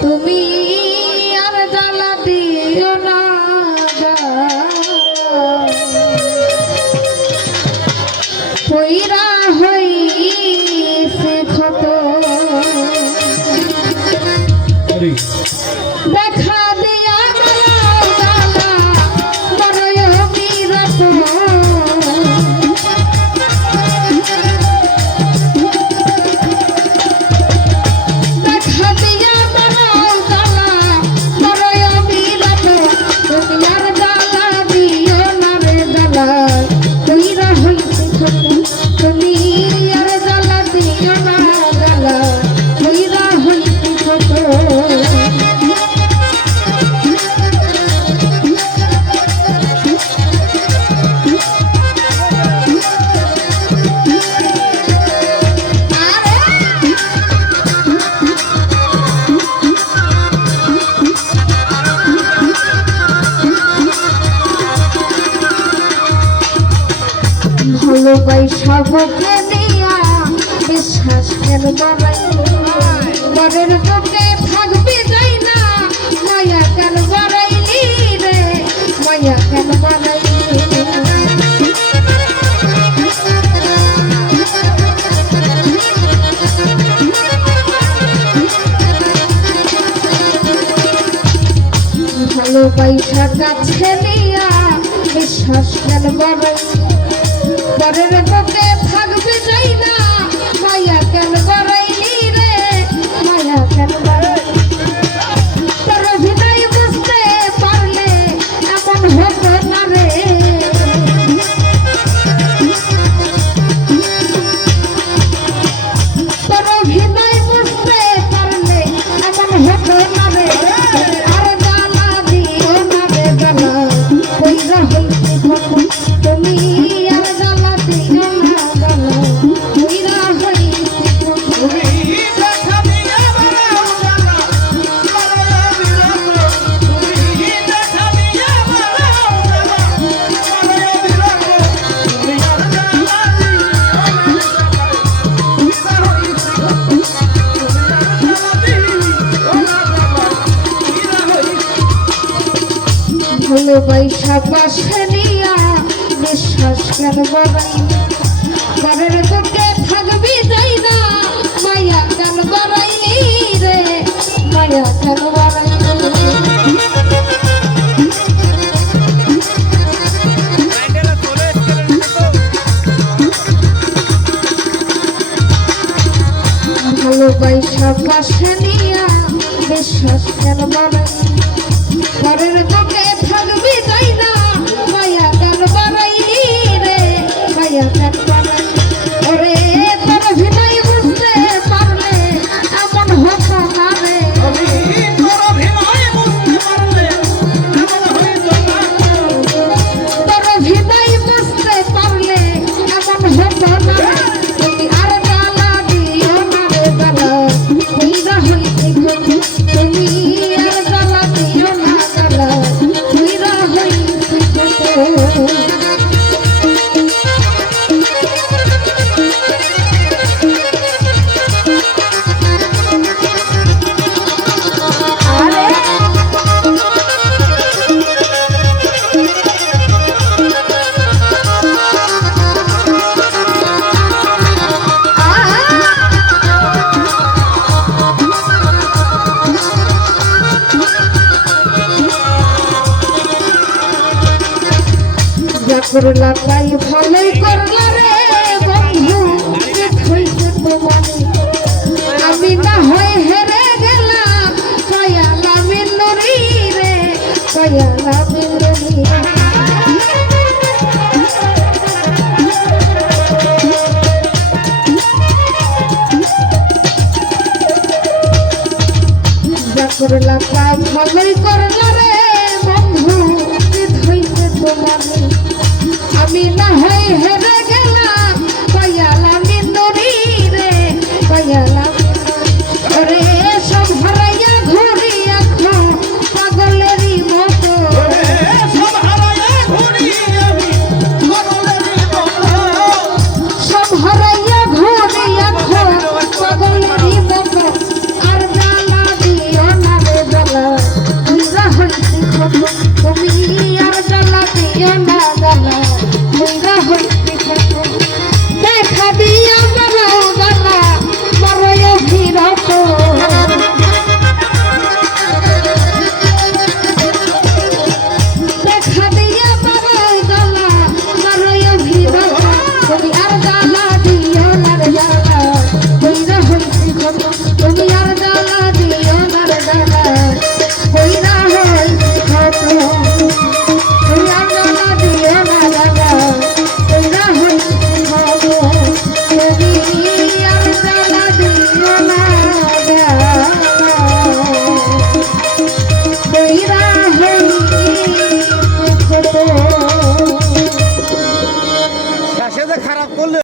তুমি আর জ্বালা দিও না পইরা হইছে ক্ষত দেখা দিয়া জ্বালা বড়ই বিরত ভালোবাসা বুকে নিয়া বিশ্বাস কেন বাড়াই বরের বুকে থাকবি যাই না মায়া কেন বাড়াইলি রে মায়া কেন বাড়াইলি ভালোবাসা কাছে নিয়া বিশ্বাস কেন বাড়াই বরের বুকে থাকবে যাই না মায়া কেন বাড়াইলি রে মায়া কেন বাড়াইলি তোর হৃদয় বুঝতে পারলে এমন হতো না রে তোর হৃদয় বুঝতে পারলে এমন হতো না রে আর জ্বালা দিও না রে জ্বালা কইরা হইতে তুমি ভালোবাসা পাশে নিয়া বিশ্বাস কেন বাড়াই ঘরের বুকে থাকবি যাই না মায়া কেন বাড়াইলি রে মায়া কেন বাড়াইলি ভালোবাসা পাশে নিয়া বিশ্বাস কেন বাড়াই ঘরের বুকে থাকবি যাই না মায়া কেন বাড়াইলি রে মায়া কেন বাড়াইলি ওরে তোর হৃদয় বুঝতে পারলে এমন হতো না রে তোর হৃদয় বুঝতে পারলে এমন হতো না তুমি আর জ্বালা দিও না রে জ্বালা কইরা হইতে তুমি আর জ্বালা দিও না জ্বালা কইরা হইতে করলা তাই ভালোই করলা রে বন্ধু হইছে তোমারে আমি না হয়ে হেরে গেলাম কয়ালা মিন্নরি রে কয়ালা মিন্নরি করলা তাই ভালোই করলা রে বন্ধু হইছে তোমারে আমি না হই হেরে গেলাম কয়ালা মিন্নরি রে কয়ালা ওরে সব হারাইয়া ঘুরি এখন পাগলেরই মতো সব হারাইয়া ঘুরি আমি পাগলেরই মতো সব হারাইয়া ঘুরি এখন পাগলেরই মতো আর জ্বালা দিও না কইরা